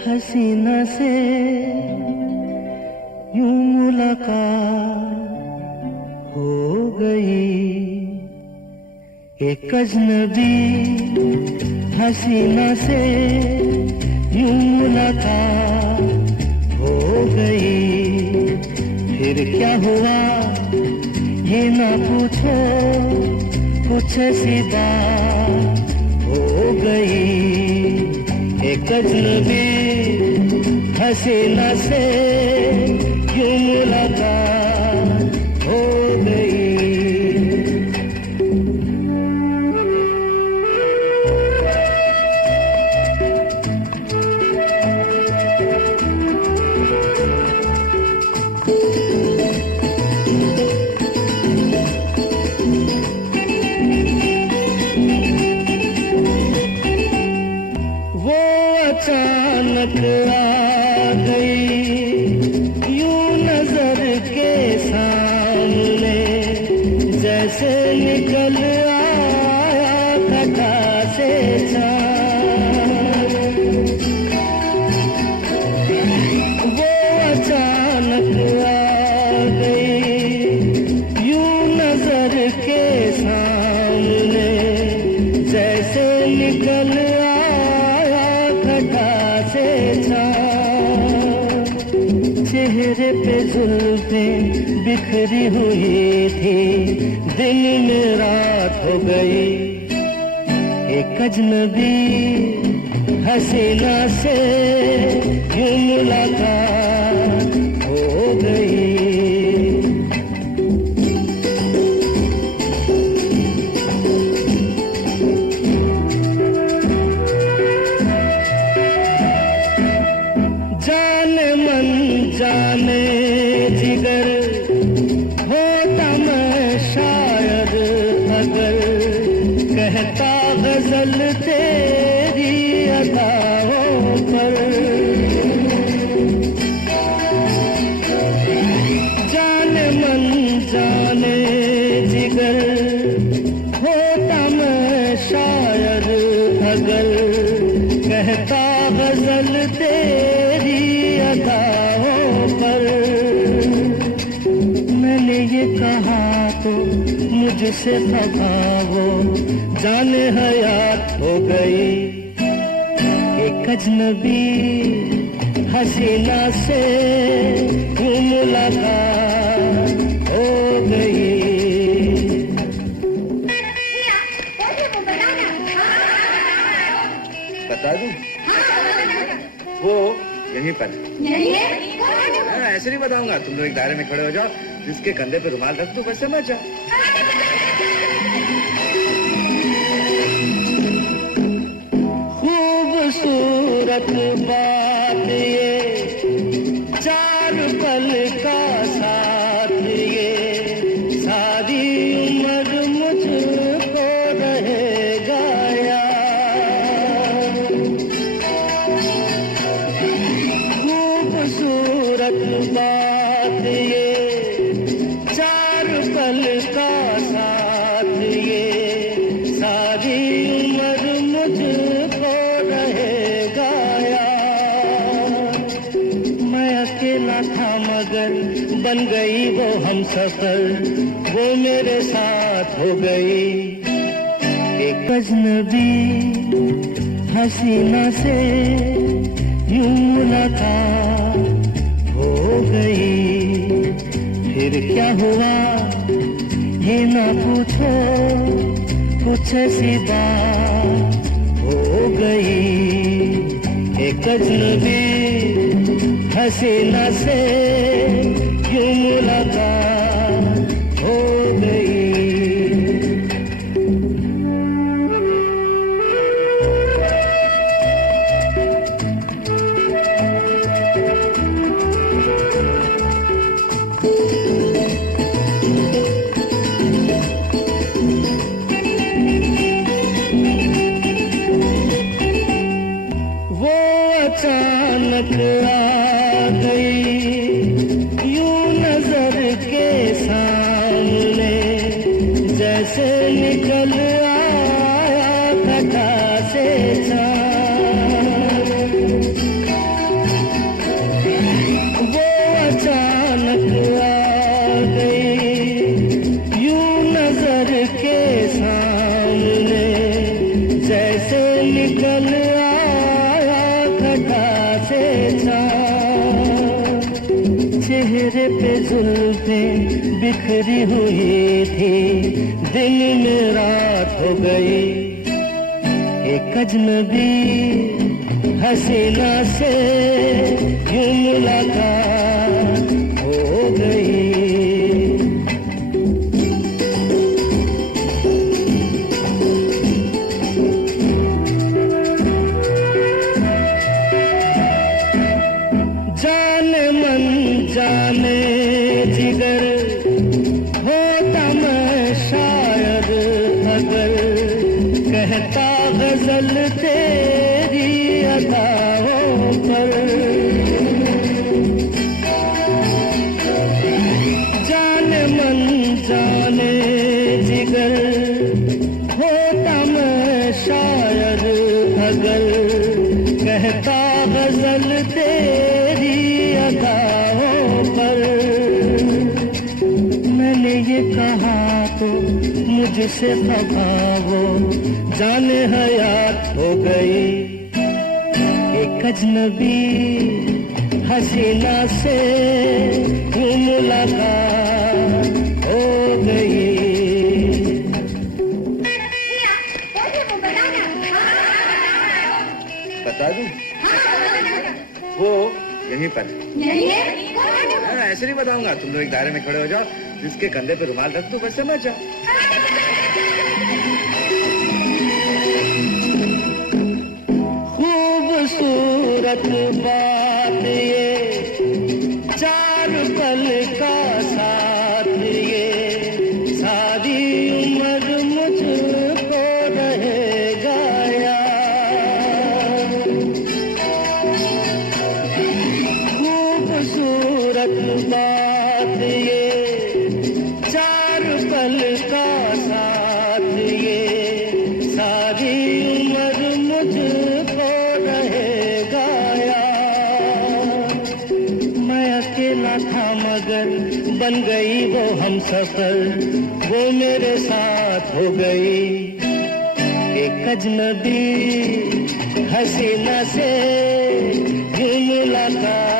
हसीना से यूं मुलाकात हो गई, एक अजनबी हसीना से यूं मुलाकात हो गई। फिर क्या हुआ ये ना पूछो, कुछ ऐसी बात हो गई। एक अजनबी हसीना से यूं मुलाकात हो गई। अचानक आ गई यूं नजर के सामने, जैसे निकल आया घटा से चाँद। वो अचानक आ गई यूं नजर के सामने, जैसे निकल चेहरे पे जुल्फें बिखरी हुई थी, दिन में रात हो गई। एक अजनबी हसीना से यूं मुलाकात हो गई। जाने जिगर होता मैं शायद अगर, कहता गजल तेरी अदाओं पर। जाने मन जाने जिगर होता मैं शायद अगर, कहता गजल तेरी अदाओं पर। मैंने ये कहा तो मुझसे खफा वो जाने हयात हो गई। एक अजनबी हसीना से यूं मुलाकात हो गई। बता दूं? वो यहीं पर ऐसे नहीं बताऊंगा। तुम लोग एक दायरे में खड़े हो जाओ, जिसके कंधे पे रुमाल रख दो, बस समझ जाओ। खूबसूरत बात ये, चार पल का साथ ये, सारी उम्र मुझको रहेगा याद। खूबसूरत बात ये, चार पल का साथ ये, सारी उम्र मुझको रहेगा याद। मैं अकेला था मगर बन गई वो हमसफर, वो मेरे साथ हो गई। एक अजनबी हसीना से यूं मुलाकात हो गई। फिर क्या हुआ ये ना पूछो, कुछ ऐसी बात हो गई। एक अजनबी हसीना से यूं मुलाकात हो गई। अचानक आ गई यूं नजर के सामने, जैसे निकल आया घटा बिखरी हुई थी, दिन में रात हो गई। एक अजनबी हसीना से यूं मुलाकात हो गई। जाने मन जाने जिगर होता मैं शायद अगर कहता गजल तेरी अदाओं पर। जाने मन जाने जिगर होता मैं शायद अगर कहता गजल तेरी अदाओं पर। मैंने ये कहा तो मुझसे खफा वो जाने हयात हो गई। एक अजनबी हसीना से यूं मुलाकात हो गई। बता दूं? वो यहीं पर ऐसे नहीं बताऊंगा। तुम लोग एक दायरे में खड़े हो जाओ, जिसके कंधे पे रुमाल रख दो, बस समझ जाओ। खूबसूरत बात ये, चार पल का साथ ये, सारी उम्र मुझको रहेगा याद। खूबसूरत बात ये, चार पल का साथ ये, सारी उम्र मुझको रहेगा याद। मैं अकेला था मगर बन गई वो हमसफर, वो मेरे साथ हो गई। एक अजनबी हसीना से यूं मुलाकात